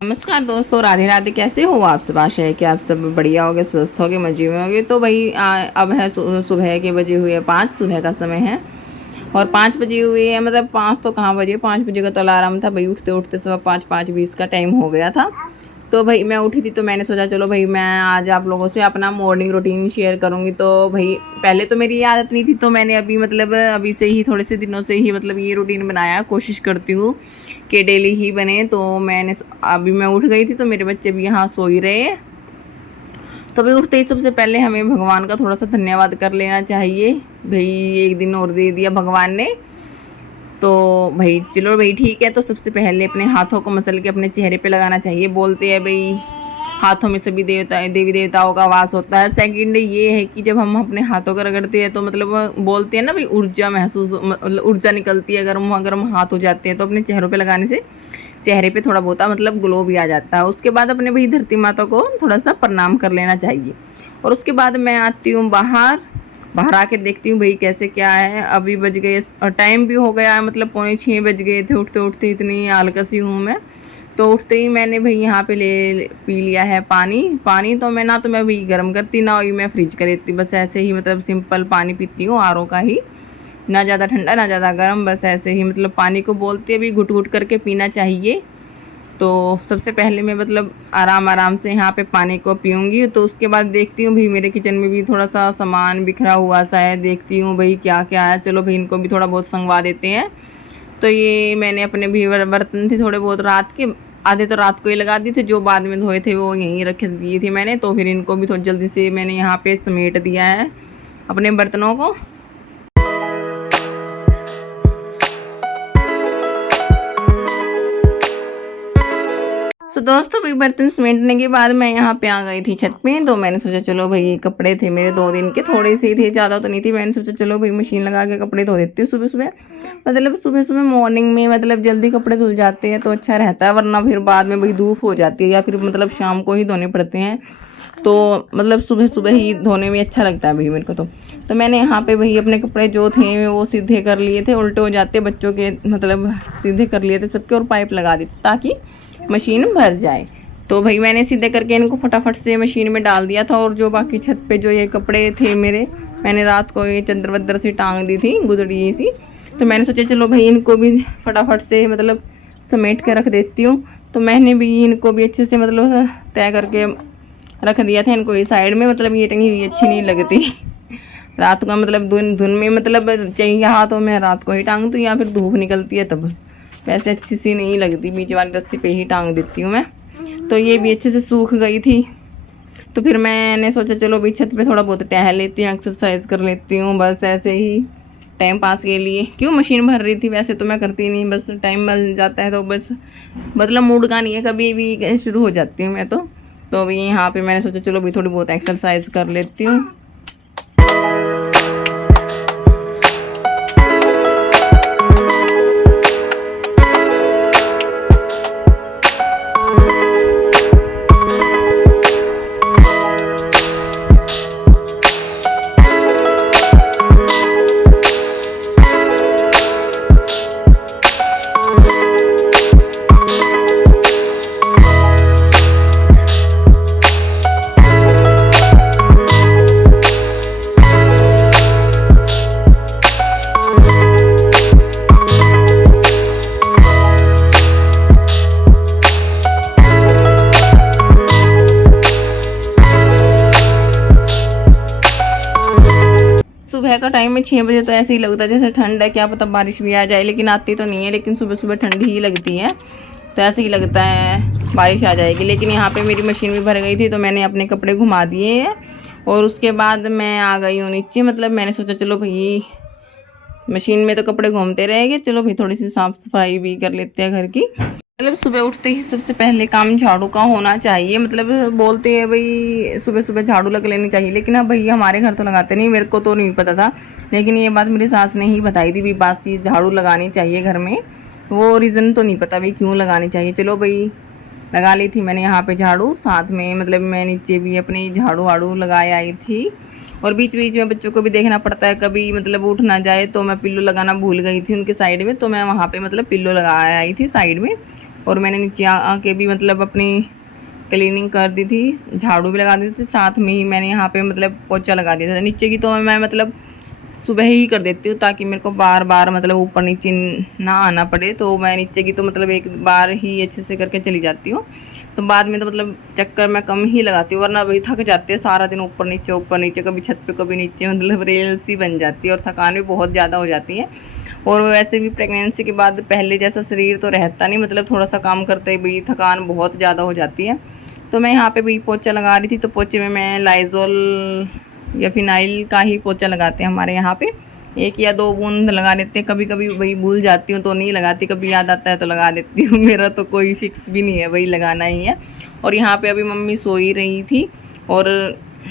नमस्कार दोस्तों, राधे राधे। कैसे हो आप सब? आशा है कि आप सब बढ़िया होगे, स्वस्थ होगे, मजे में होगे। तो भाई अब है सुबह के बजे हुए 5, सुबह का समय है और 5 बजे हुए हैं। मतलब 5 तो कहाँ बजे, 5 बजे का तो अलार्म था भाई। उठते उठते सुबह 5:20 का टाइम हो गया था। तो भाई मैं उठी थी तो मैंने सोचा चलो भाई मैं आज आप लोगों से अपना मॉर्निंग रूटीन शेयर करूँगी। तो भाई पहले तो मेरी ये आदत नहीं थी, तो मैंने अभी मतलब अभी से ही थोड़े से दिनों से ही मतलब ये रूटीन बनाया। कोशिश करती हूँ कि डेली ही बने। तो मैंने अभी मैं उठ गई थी तो मेरे बच्चे भी यहाँ सो ही रहे। तो भाई उठते ही सबसे पहले हमें भगवान का थोड़ा सा धन्यवाद कर लेना चाहिए। भाई एक दिन और दे दिया भगवान ने। तो भाई चलो भाई ठीक है। तो सबसे पहले अपने हाथों को मसल के अपने चेहरे पे लगाना चाहिए। बोलते हैं भाई हाथों में सभी देवी देवताओं का वास होता है। सेकंड ये है कि जब हम अपने हाथों को रगड़ते हैं तो मतलब बोलते हैं ना भाई ऊर्जा महसूस, मतलब ऊर्जा निकलती है। अगर हम हाथ हो जाते हैं तो अपने चेहरों पे लगाने से चेहरे पे थोड़ा बहुत मतलब ग्लो भी आ जाता है। उसके बाद अपने भाई धरती माता को थोड़ा सा प्रणाम कर लेना चाहिए। और उसके बाद मैं आती हूँ बाहर। बाहर आके देखती हूँ भाई कैसे क्या है। अभी बज गए और टाइम भी हो गया है, मतलब 5:45 बज गए थे। उठते उठते इतनी आलकसी हूँ मैं। तो उठते ही मैंने भाई यहाँ पे ले पी लिया है पानी। पानी तो मैं भाई गर्म करती ना वही मैं फ्रिज कर देती। बस ऐसे ही मतलब सिंपल पानी पीती हूँ, आरओ का ही। ना ज़्यादा ठंडा ना ज़्यादा गर्म, बस ऐसे ही मतलब पानी को बोलते भी घुट घुट करके पीना चाहिए। तो सबसे पहले मैं मतलब आराम आराम से यहाँ पे पानी को पीऊँगी। तो उसके बाद देखती हूँ भाई मेरे किचन में भी थोड़ा सा सामान बिखरा हुआ सा है। देखती हूँ भाई क्या क्या है। चलो भाई इनको भी थोड़ा बहुत संगवा देते हैं। तो ये मैंने अपने भी बर्तन थे थोड़े बहुत रात के, आधे तो रात को ही लगा दिए थे। जो बाद में धोए थे वो यहीं रख दिए थे मैंने। तो फिर इनको भी थोड़ी जल्दी से मैंने यहाँ पे समेट दिया है अपने बर्तनों को। दोस्तों भाई बर्तन समेटने के बाद मैं यहाँ पे आ गई थी छत पे। तो मैंने सोचा चलो भाई ये कपड़े थे मेरे 2 दिन के, थोड़े से ही थे, ज़्यादा तो नहीं थी। मैंने सोचा चलो भाई मशीन लगा के कपड़े धो देती हूँ सुबह सुबह। मतलब सुबह सुबह मॉर्निंग में मतलब जल्दी कपड़े धुल जाते हैं तो अच्छा रहता है। वरना फिर बाद में भाई धूप हो जाती है या फिर मतलब शाम को ही धोने पड़ते हैं। तो मतलब सुबह सुबह ही धोने में अच्छा लगता है भाई मेरे को। तो मैंने यहाँ पे भाई अपने कपड़े जो थे वो सीधे कर लिए थे। उल्टे हो जाते बच्चों के, मतलब सीधे कर लिए थे सबके और पाइप लगा दी थी ताकि मशीन भर जाए। तो भाई मैंने सीधे करके इनको फटाफट से मशीन में डाल दिया था। और जो बाकी छत पे जो ये कपड़े थे मेरे, मैंने रात को ये चद्दर वद्दर से टांग दी थी गुदड़ी सी। तो मैंने सोचा चलो भाई इनको भी फटाफट से मतलब समेट के रख देती हूँ। तो मैंने भी इनको भी अच्छे से मतलब तय करके रख दिया था इनको ये साइड में। मतलब ये टंगी हुई अच्छी नहीं लगती रात को, मतलब धुन धुन में मतलब चाहिए हाथों में रात को ही टांग दूँ या फिर धूप निकलती है तब। वैसे अच्छी सी नहीं लगती, बीच वाली रस्सी पे ही टांग देती हूँ मैं। तो ये भी अच्छे से सूख गई थी। तो फिर मैंने सोचा चलो भाई छत पे थोड़ा बहुत टहल लेती हूँ, एक्सरसाइज कर लेती हूँ, बस ऐसे ही टाइम पास के लिए। क्यों मशीन भर रही थी, वैसे तो मैं करती नहीं, बस टाइम मिल जाता है तो बस मतलब मूड का नहीं है, कभी भी शुरू हो जाती हूँ मैं तो अभी यहाँ पे मैंने सोचा चलो भाई थोड़ी बहुत एक्सरसाइज कर लेती हूँ। सुबह का टाइम है 6 बजे, तो ऐसे ही लगता है जैसे ठंड है, क्या पता बारिश भी आ जाए, लेकिन आती तो नहीं है। लेकिन सुबह सुबह ठंडी ही लगती है, तो ऐसे ही लगता है बारिश आ जाएगी। लेकिन यहाँ पे मेरी मशीन भी भर गई थी तो मैंने अपने कपड़े घुमा दिए हैं। और उसके बाद मैं आ गई हूँ नीचे। मतलब मैंने सोचा चलो भाई मशीन में तो कपड़े घूमते रहेंगे, चलो भाई थोड़ी सी साफ़ सफाई भी कर लेते हैं घर की। मतलब सुबह उठते ही सबसे पहले काम झाड़ू का होना चाहिए। मतलब बोलते हैं भाई सुबह सुबह झाड़ू लग लेनी चाहिए, लेकिन अब भैया हमारे घर तो लगाते नहीं, मेरे को तो नहीं पता था। लेकिन ये बात मेरी सास ने ही बताई थी भी बात ये झाड़ू लगानी चाहिए घर में। वो रीज़न तो नहीं पता भाई क्यों लगानी चाहिए। चलो भाई लगा ली थी मैंने यहाँ पे झाड़ू, साथ में मतलब मैं नीचे भी अपनी झाड़ू वाड़ू लगाए आई थी। और बीच बीच में बच्चों को भी देखना पड़ता है, कभी मतलब उठ ना जाए। तो मैं पिल्लो लगाना भूल गई थी उनके साइड में, तो मैं वहाँ पे मतलब पिल्लो लगा आई थी साइड में। और मैंने नीचे आके भी मतलब अपनी क्लीनिंग कर दी थी, झाड़ू भी लगा दी थी, साथ में ही मैंने यहाँ पे मतलब पोछा लगा दिया था। नीचे की तो मैं मतलब सुबह ही कर देती हूँ ताकि मेरे को बार बार मतलब ऊपर नीचे ना आना पड़े। तो मैं नीचे की तो मतलब एक बार ही अच्छे से करके चली जाती हूँ, तो बाद में तो मतलब चक्कर मैं कम ही लगाती हूँ, वरना वही थक जाते हैं सारा दिन ऊपर नीचे, कभी छत पे कभी नीचे, मतलब रेल सी बन जाती है और थकान भी बहुत ज़्यादा हो जाती है। और वैसे भी प्रेगनेंसी के बाद पहले जैसा शरीर तो रहता नहीं, मतलब थोड़ा सा काम करते ही भी थकान बहुत ज़्यादा हो जाती है। तो मैं यहाँ पे भी पोछा लगा रही थी, तो पोछे में मैं लाइजोल या फिनाइल का ही पोछा लगाते हैं हमारे यहाँ पे, 1 या 2 बूंद लगा लेते हैं। कभी कभी वही भूल जाती हूँ तो नहीं लगाती, कभी याद आता है तो लगा देती हूँ। मेरा तो कोई फिक्स भी नहीं है, वही लगाना ही है। और यहाँ पे अभी मम्मी सो ही रही थी और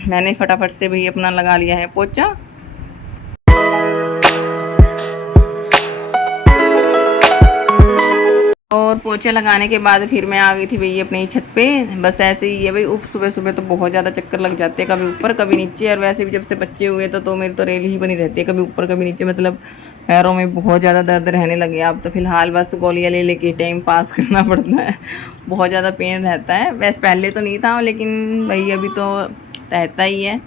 मैंने फटाफट से वही अपना लगा लिया है पोछा। और पोछा लगाने के बाद फिर मैं आ गई थी भई अपनी छत पे। बस ऐसे ही है भाई, सुबह सुबह तो बहुत ज़्यादा चक्कर लग जाते हैं, कभी ऊपर कभी नीचे। और वैसे भी जब से बच्चे हुए तो मेरी तो रेल ही बनी रहती है, कभी ऊपर कभी नीचे, मतलब पैरों में बहुत ज़्यादा दर्द रहने लगे। अब तो फ़िलहाल बस गोलियाँ ले लेके टाइम पास करना पड़ता है, बहुत ज़्यादा पेन रहता है। वैसे पहले तो नहीं था, लेकिन भाई अभी तो रहता ही है।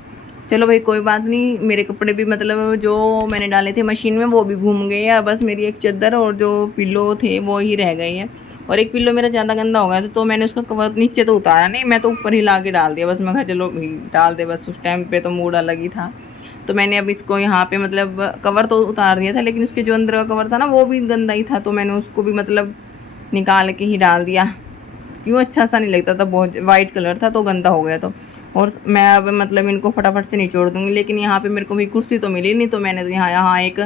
चलो भाई कोई बात नहीं। मेरे कपड़े भी मतलब जो मैंने डाले थे मशीन में वो भी घूम गए हैं, बस मेरी एक चादर और जो पिल्लो थे वो ही रह गए हैं। और एक पिल्लो मेरा ज़्यादा गंदा हो गया था, तो मैंने उसका कवर नीचे तो उतारा नहीं, मैं तो ऊपर ही ला के डाल दिया। बस मैं कहा चलो भाई डाल दे, बस उस टाइम पे तो मूड अलग ही था। तो मैंने अब इसको यहाँ पे मतलब कवर तो उतार दिया था, लेकिन उसके जो अंदर का कवर था ना वो भी गंदा ही था, तो मैंने उसको भी मतलब निकाल के ही डाल दिया। क्यों अच्छा सा नहीं लगता था, बहुत वाइट कलर था तो गंदा हो गया। तो और मैं अब मतलब इनको फटाफट से निचोड़ दूँगी। लेकिन यहाँ पे मेरे को भी कुर्सी तो मिली नहीं, तो मैंने तो यहाँ एक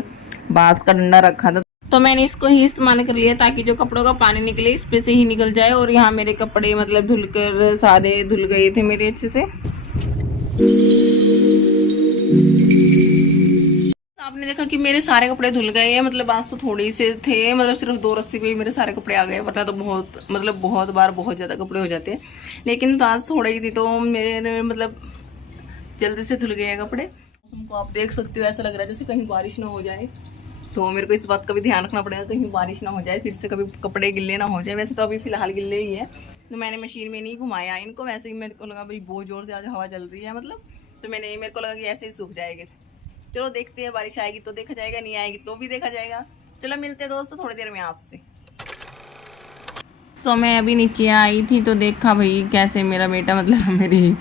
बांस का डंडा रखा था, तो मैंने इसको ही इस्तेमाल कर लिया ताकि जो कपड़ों का पानी निकले इस पे से ही निकल जाए। और यहाँ मेरे कपड़े मतलब धुलकर सारे धुल गए थे मेरे अच्छे से। आपने देखा कि मेरे सारे कपड़े धुल गए हैं, मतलब आज तो थोड़े से थे, मतलब सिर्फ 2 रस्सी पे ही मेरे सारे कपड़े आ गए, वरना तो बहुत बार बहुत ज़्यादा कपड़े हो जाते हैं। लेकिन तो आज थोड़े ही थी तो मेरे मतलब जल्दी से धुल गए हैं कपड़े। मौसम को आप देख सकते हो, ऐसा लग रहा है जैसे कहीं बारिश ना हो जाए, तो मेरे को इस बात का भी ध्यान रखना पड़ेगा कहीं बारिश ना हो जाए, फिर से कभी कपड़े गिल्ले ना हो जाए। वैसे तो अभी फिलहाल गिल्ले ही है, तो मैंने मशीन में नहीं घुमाया इनको, वैसे ही मेरे को लगा भाई बहुत ज़ोर से आज हवा चल रही है मतलब, तो मेरे को लगा कि ऐसे ही सूख जाएंगे। चलो देखते हैं, बारिश आएगी तो देखा जाएगा, नहीं आएगी तो भी देखा जाएगा। चलो मिलते हैं दोस्तों थोड़ी देर में आपसे। सो मैं अभी नीचे आई थी तो देखा भाई कैसे मेरा बेटा मतलब मेरी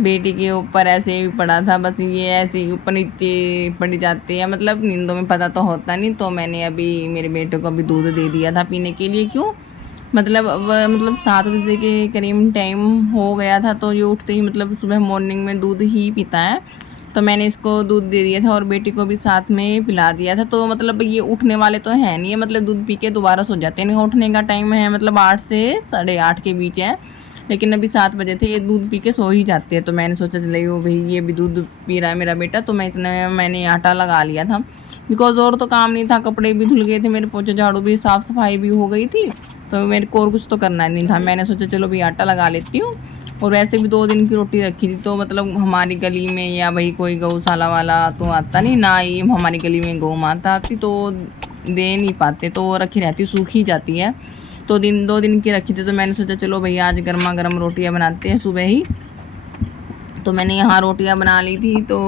बेटी के ऊपर ऐसे ही पड़ा था, बस ये ऐसे ही ऊपर नीचे पड़ जाते हैं, मतलब नींदों में पता तो होता नहीं। तो मैंने अभी मेरे बेटे को अभी दूध दे दिया था पीने के लिए। क्यों मतलब 7 बजे के करीब टाइम हो गया था, तो ये उठते ही मतलब सुबह मॉर्निंग में दूध ही पीता है, तो मैंने इसको दूध दे दिया था और बेटी को भी साथ में पिला दिया था। तो मतलब ये उठने वाले तो है नहीं है, मतलब दूध पी के दोबारा सो जाते हैं। उठने का टाइम है मतलब 8 से 8:30 के बीच है, लेकिन अभी 7 बजे थे, ये दूध पी के सो ही जाते हैं। तो मैंने सोचा चले वो भाई ये भी दूध पी रहा है मेरा बेटा, तो मैंने आटा लगा लिया था, बिकॉज और तो काम नहीं था, कपड़े भी धुल गए थे मेरे, पोछा झाड़ू भी, साफ़ सफाई भी हो गई थी, तो मेरे को और कुछ तो करना नहीं था। मैंने सोचा चलो भाई आटा लगा लेती हूँ। और वैसे भी 2 दिन की रोटी रखी थी, तो मतलब हमारी गली में या भाई कोई गौशाला वाला तो आता नहीं, ना ही हमारी गली में गौ माता आती, तो दे नहीं पाते, तो रखी रहती, सूखी जाती है। तो 2 दिन की रखी थी, तो मैंने सोचा चलो भाई आज गर्मा गर्म रोटियां बनाते हैं सुबह ही। तो मैंने यहाँ रोटियां बना ली थी, तो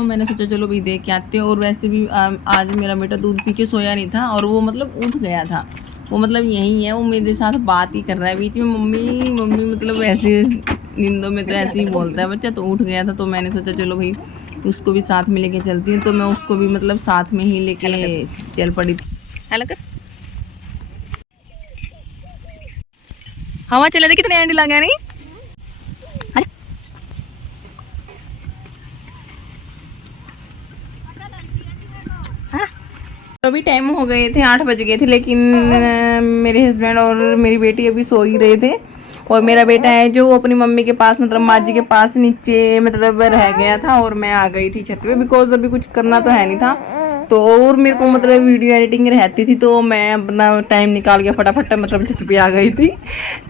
मैंने सोचा चलो भाई देख के आते हैं। और वैसे भी आज मेरा बेटा दूध पी के सोया नहीं था, और वो मतलब उठ गया था, वो मतलब यही है, वो मेरे साथ बात ही कर रहा है बीच में, मम्मी मम्मी, मतलब ऐसे नींदों में तो ऐसे ही बोलता है बच्चा। तो उठ गया था, तो मैंने सोचा चलो भाई उसको भी साथ में लेके चलती हूँ, तो मैं उसको भी मतलब साथ में ही लेके चल पड़ी थी। हेलो कर, हवा चले थे, कितने एंडी लगे नहीं। अभी टाइम हो गए थे, 8 बज गए थे, लेकिन मेरे हस्बैंड और मेरी बेटी अभी सो ही रहे थे। और मेरा बेटा है जो वो अपनी मम्मी के पास, मतलब माँ जी के पास नीचे मतलब रह गया था, और मैं आ गई थी छत पे, बिकॉज अभी कुछ करना तो है नहीं था। तो और मेरे को मतलब वीडियो एडिटिंग रहती थी, तो मैं अपना टाइम निकाल के फटाफट मतलब छत पे आ गई थी,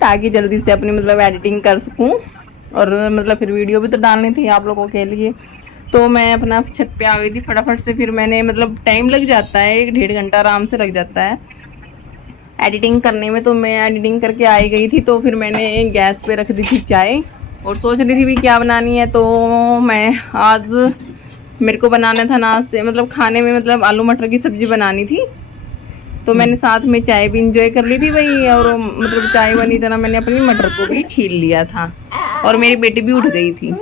ताकि जल्दी से अपनी मतलब एडिटिंग कर सकूँ, और मतलब फिर वीडियो भी तो डालनी थी आप लोगों के लिए। तो मैं अपना छत पे आ गई थी फटाफट से। फिर मैंने मतलब टाइम लग जाता है, 1-1.5 घंटा आराम से लग जाता है एडिटिंग करने में। तो मैं एडिटिंग करके आई गई थी, तो फिर मैंने गैस पे रख दी थी चाय और सोच रही थी भी क्या बनानी है। तो मैं आज मेरे को बनाना था नाश्ते मतलब खाने में, मतलब आलू मटर की सब्ज़ी बनानी थी। तो मैंने साथ में चाय भी इंजॉय कर ली थी भाई, और मतलब चाय वाली तरह मैंने अपनी मटर को भी छील लिया था और मेरी बेटी भी उठ गई थी।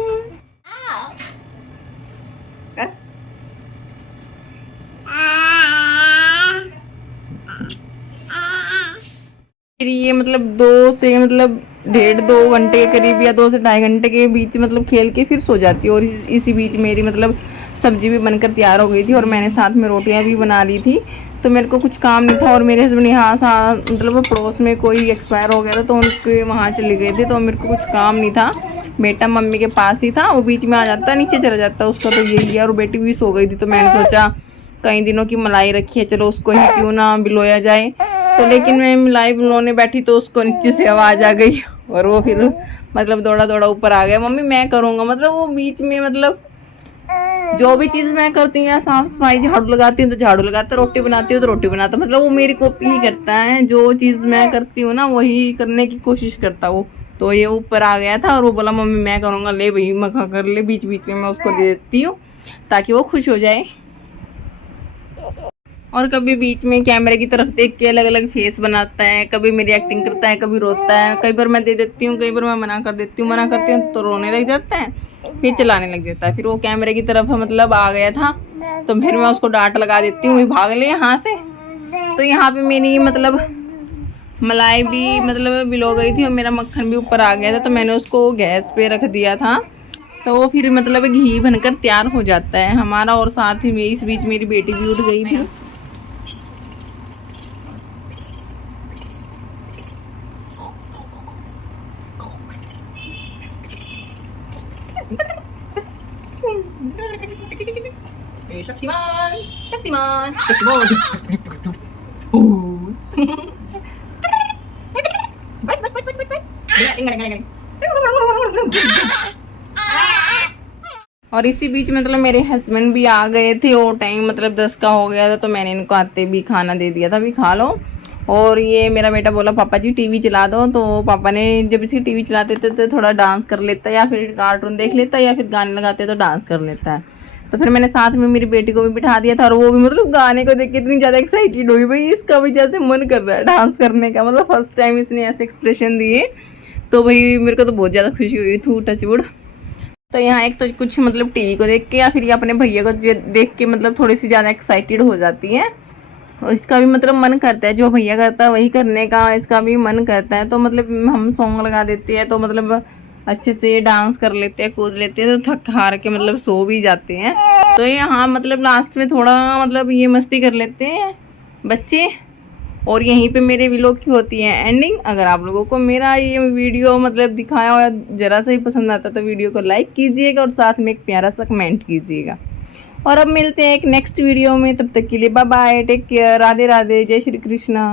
फिर ये मतलब 2 से मतलब 1.5-2 घंटे के करीब या 2 से 2.5 घंटे के बीच मतलब खेल के फिर सो जाती है। और इसी बीच मेरी मतलब सब्जी भी बनकर तैयार हो गई थी और मैंने साथ में रोटियां भी बना ली थी। तो मेरे को कुछ काम नहीं था और मेरे हस्बैंड यहाँ सा मतलब पड़ोस में कोई एक्सपायर हो गया था, तो उनके वहाँ चले गए थे। तो मेरे को कुछ काम नहीं था, बेटा मम्मी के पास ही था, वो बीच में आ जाता नीचे चला जाता उसका तो यही है। और बेटी भी सो गई थी, तो मैंने सोचा कई दिनों की मलाई रखी है, चलो उसको ही क्यों ना बिलोया जाए। तो लेकिन मैं मलाई बिलोने बैठी तो उसको नीचे से आवाज़ आ गई और वो फिर मतलब दौड़ा दौड़ा ऊपर आ गया। मम्मी मैं करूँगा, मतलब वो बीच में मतलब जो भी चीज़ मैं करती हूँ, साफ सफाई झाड़ू लगाती हूँ तो झाड़ू लगाता, रोटी बनाती हूँ तो रोटी बनाता, मतलब वो मेरी कॉपी ही करता है। जो चीज़ मैं करती हूँ ना वही करने की कोशिश करता वो। तो ये ऊपर आ गया था और वो बोला मम्मी मैं करूँगा, ले भाई मखा कर ले। बीच बीच में मैं उसको दे देती हूँ ताकि वो खुश हो जाए। और कभी बीच में कैमरे की तरफ देख के अलग अलग फेस बनाता है, कभी मेरी एक्टिंग करता है, कभी रोता है। कई बार मैं दे देती हूँ, कई बार मैं मना कर देती हूँ। मना करती हूँ तो रोने लग जाता है, फिर चलाने लग जाता है। फिर वो कैमरे की तरफ मतलब आ गया था तो फिर मैं उसको डांट लगा देती हूँ, भाग ले यहाँ से। तो यहाँ पे मेरी मतलब मलाई भी मतलब बिलो गई थी और मेरा मक्खन भी ऊपर आ गया था, तो मैंने उसको गैस पे रख दिया था। तो वो फिर मतलब घी बनकर तैयार हो जाता है हमारा। और साथ ही इस बीच मेरी बेटी भी उठ गई थी। शक्तिमान शक्तिमान शक्तिमान और इसी बीच मतलब मेरे हस्बैंड भी आ गए थे और टाइम मतलब 10 का हो गया था, तो मैंने इनको आते भी खाना दे दिया था, भी खा लो। और ये मेरा बेटा बोला पापा जी टीवी चला दो, तो पापा ने जब इसे टीवी चलाते थे तो थोड़ा डांस कर लेता है, या फिर कार्टून देख लेता है, या फिर गाने लगाते तो डांस कर लेता है। तो फिर मैंने साथ में मेरी बेटी को भी बिठा दिया था और वो भी मतलब गाने को देख के इतनी ज़्यादा एक्साइटेड हुई भाई, इसका भी जैसे मन कर रहा है डांस करने का, मतलब फर्स्ट टाइम इसने ऐसे एक्सप्रेशन दिए। तो भाई मेरे को तो बहुत ज़्यादा खुशी हुई थी, टचवुड। तो यहाँ एक तो कुछ मतलब टीवी को देख के या फिर ये अपने भैया को देख के मतलब थोड़ी सी ज़्यादा एक्साइटेड हो जाती है। और इसका भी मतलब मन करता है, जो भैया करता है वही करने का इसका भी मन करता है। तो मतलब हम सॉन्ग लगा देते हैं तो मतलब अच्छे से डांस कर लेते हैं, कूद लेते हैं, तो थक हार के मतलब सो भी जाते हैं। तो यहाँ मतलब लास्ट में थोड़ा मतलब ये मस्ती कर लेते हैं बच्चे। और यहीं पे मेरे व्लॉग की होती है एंडिंग। अगर आप लोगों को मेरा ये वीडियो मतलब दिखाया हुआ ज़रा सा ही पसंद आता तो वीडियो को लाइक कीजिएगा और साथ में एक प्यारा सा कमेंट कीजिएगा। और अब मिलते हैं एक नेक्स्ट वीडियो में, तब तक के लिए bye bye, take care, Radhe Radhe, जय श्री कृष्णा।